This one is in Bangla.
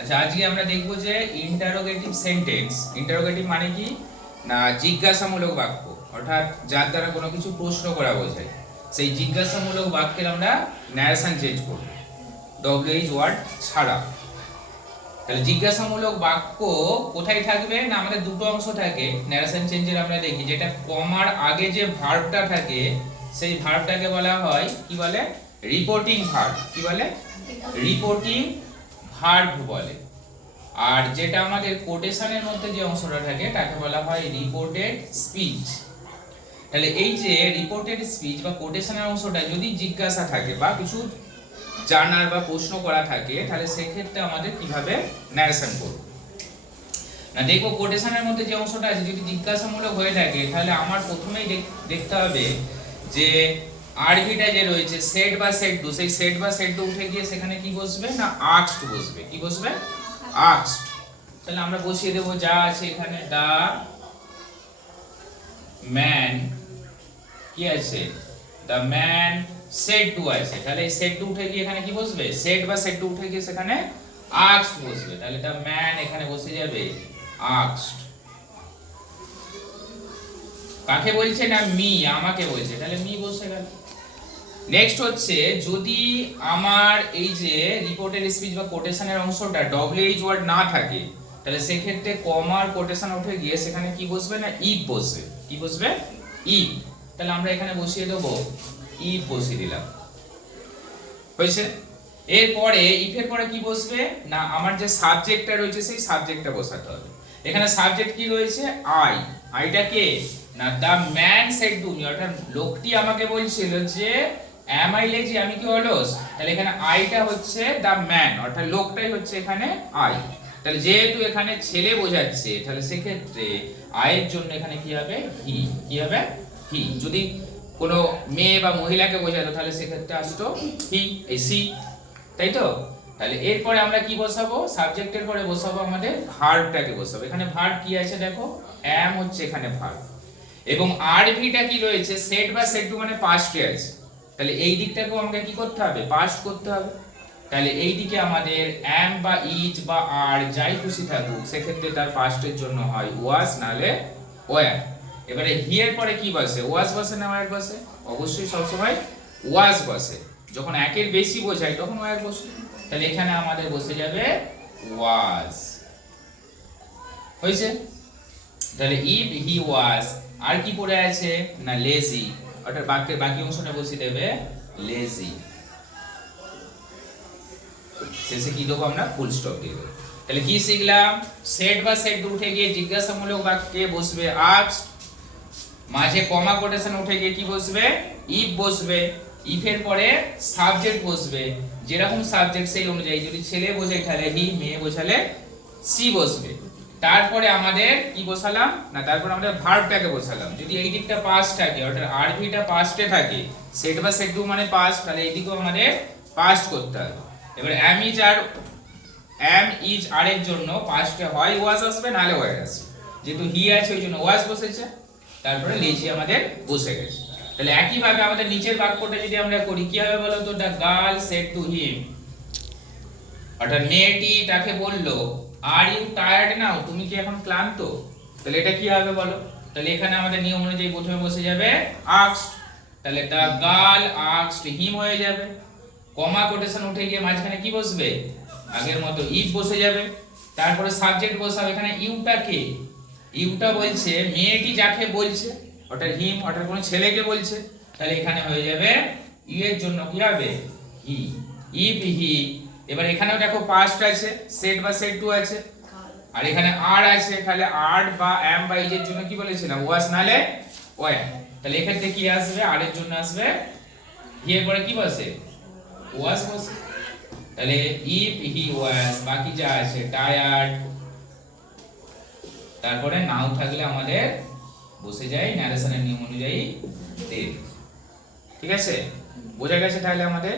আচ্ছা, আজকে আমরা দেখব যে ইন্টারোগেটিভ সেন্টেন্স। ইন্টারোগেটিভ মানে কি না, জিজ্ঞাসামূলক বাক্য, অর্থাৎ যার দ্বারা কোনো কিছু প্রশ্ন করা বোঝায়। সেই জিজ্ঞাসামূলক বাক্যের আমরা ন্যারেশন চেঞ্জ করব, ডব্লিউএইচ ওয়ার্ড ছাড়া। তাহলে জিজ্ঞাসামূলক বাক্য কোথায় থাকবে না, আমাদের দুটো অংশ থাকে ন্যারেশন চেঞ্জের। আমরা দেখি যেটা কমার আগে যে ভার্বটা থাকে সেই ভার্বটাকে বলা হয় কি বলে, রিপোর্টিং ভার্ব। কি বলে? রিপোর্টিং ভার্ব বলে। আর যেটা আমাদের কোটেশনের মধ্যে যে অংশটা থাকে তাকে বলা হয় রিপোর্টেড স্পিচ। তাহলে এই যে রিপোর্টেড স্পিচ বা কোটেশনের অংশটা যদি জিজ্ঞাসা থাকে বা কিছু জানার বা প্রশ্ন করা থাকে, তাহলে সেক্ষেত্রে আমাদের কিভাবে ন্যারেশন করব না, দেখবো কোটেশনের মধ্যে যে অংশটা আছে যদি জিজ্ঞাসামূলক হয়ে থাকে, তাহলে আমার প্রথমেই দেখতে হবে যে আরভিটা যে রয়েছে সেট বা সেট টু, সেই সেট বা সেট টু উঠে গিয়ে সেখানে কি বসবে না, আস্কড বসবে। কি বসবে? আস্কড। তাহলে আমরা বসিয়ে দেব যা আছে এখানে, দা ম্যান কি আছে, দা ম্যান সেট টু আছে। তাহলে এই সেট টু উঠে গিয়ে এখানে কি বসবে, সেট বা সেট টু উঠে গিয়ে সেখানে আস্কড বসবে। তাহলে দা ম্যান এখানে বসে যাবে আস্কড। কাকে বলছে না, মি, আমাকে বলছে, তাহলে মি বসে গেল। নেক্সট হচ্ছে যদি আমার এই যে রিপোর্টেড স্পিচ বা কোটেশনের অংশটা ডব্লিউএইচ ওয়ার্ড না থাকে, তাহলে সেক্ষেত্রে কমার কোটেশন উঠে গিয়ে সেখানে কি বসবে না, ইফ বসবে। কি বসবে? ইফ। তাহলে আমরা এখানে বসিয়ে দেব ইফ, বসিয়ে দিলাম। হয়েছে? এরপরে ইফের পরে কি বসবে না, আমার যে সাবজেক্টটা রয়েছে সেই সাবজেক্টটা বসাতে হবে। এখানে সাবজেক্ট কি রয়েছে, আই। আইটা কে না, the man said to me, অর্থাৎ লোকটি আমাকে বলছিল যে অ্যাম আই লেজি, আমি কি অলস। তাহলে এখানে আইটা হচ্ছে দা ম্যান, অর্থাৎ লোকটাই হচ্ছে এখানে আই। তাহলে যেহেতু এখানে ছেলে বোঝাচ্ছে, তাহলে সেক্ষেত্রে আয়ের জন্য এখানে কি হবে, হি। কি হবে? হি। যদি কোনো মেয়ে বা মহিলাকে বোঝাতো তাহলে সেক্ষেত্রে আসতো হি, এই সি। তাই তো? তাহলে এরপরে আমরা কি বসাবো, সাবজেক্টের পরে বসাবো আমাদের ভার্বটাকে বসাবো। এখানে ভার্ব কি আছে দেখো, অ্যাম হচ্ছে এখানে ভার্ব, এবং আরভিটা কি রয়েছে, সেট বা সেট টু মানে পাস্টে আছে। তাহলে এই দিকটাকেও আমাকে কি করতে হবে, পাস্ট করতে হবে। তাহলে এই দিকে আমাদের অ্যাম বা ইজ বা আর যাই খুশি থাকুক, সেক্ষেত্রে তার পাস্টের জন্য হয় ওয়াজ, নালে ওয়ার। এবারে হি এর পরে কি বসে, ওয়াজ বসে না ওয়ার বসে? অবশ্যই সবসময় ওয়াজ বসে। যখন একের বেশি বোঝায় তখন ওয়ার বসে। তাহলে এখানে আমাদের বসে যাবে ওয়াজ। হয়েছে? তাহলে ইফ হি ওয়াজ, আর কি পড়ে আছে না, লেজি, অর্থাৎ বাক্যের বাকি অংশটা বসিয়ে দেবে লেজি। শেষে কি দেবো আমরা, ফুল স্টপ দিয়ে দেবো। তাহলে কি শিখলাম, সেট বা সেট উঠে গিয়ে জিজ্ঞাসামূলক বাক্যে বসবে আস্কড, মাঝে কমা কোটেশন উঠে গিয়ে কি বসবে, ইফ বসবে। ইফের পরে সাবজেক্ট বসবে, যেরকম সাবজেক্ট সেই অনুযায়ী। যদি ছেলে বোঝায় তাহলে হি, মেয়ে বোঝালে সি বসবে। তারপরে আমাদের কি বসালাম না, তারপরে আমাদের ভার্বটাকে বসালাম। যদি এই দিকটা পাস্ট থাকে, অর্থাৎ আরভিটা পাস্টে থাকে, সেট বা সেট টু মানে পাস্ট, তাহলে এই দিকেও আমাদের পাস্ট করতে হবে। এবার অ্যাম ইজ আর এর জন্য পাস্টে হয় ওয়াজ আসবে, নালে ওয়ার আসবে। যেহেতু হি আছে ওই জন্য ওয়াজ বসেছে, তারপরে লেজি আমাদের বসে গেছে। তাহলে একই ভাবে আমাদের নিচের বাক্যটা যদি আমরা করি, কি হবে বলো তো, the girl said to him, অর্থাৎ মেয়েটি তাকে বলল আর ইউ টায়ার্ড নাও, তুমি কি এখন ক্লান্ত? তাহলে এটা কি হবে বলো? তাহলে এখানে আমাদের নিয়ম অনুযায়ী প্রথমে বসে যাবে আস্কড, তাহলে দ্য গার্ল আস্কড হিম হয়ে যাবে। কমা কোটেশন উঠে গিয়ে মাঝখানে কি বসবে, আগের মতো ইফ বসে যাবে। তারপরে সাবজেক্ট বসাবে। এখানে ইউটা কে, ইউটা বলছে মেয়েটি যাকে বলছে, অর্থাৎ হিম, অর্থাৎ কোনো ছেলেকে বলছে। তাহলে এখানে হয়ে যাবে ইউ এর জন্য কি হবে, হি। If he. এবার এখানেও দেখো পাস্ট আছে, সেট বা সেট টু আছে, আর এখানে আর আছে। তাহলে আর বা এম বা ইজ এর জন্য কি বলেছিলাম, ওয়াজ নালে ওয়ার। তাহলে এক্ষেত্রে কি আসবে, আর এর জন্য আসবে হি, এর পরে কি বসে, ওয়াজ বসে। তাহলে ইফ হি ওয়াজ, বাকি যা আছে টায়ার্ড, তারপরে নাও থাকলে আমাদের বসে যায় ন্যারেশনের নিয়ম অনুযায়ী দে। ঠিক আছে? বোঝা গেছে তাহলে আমাদের?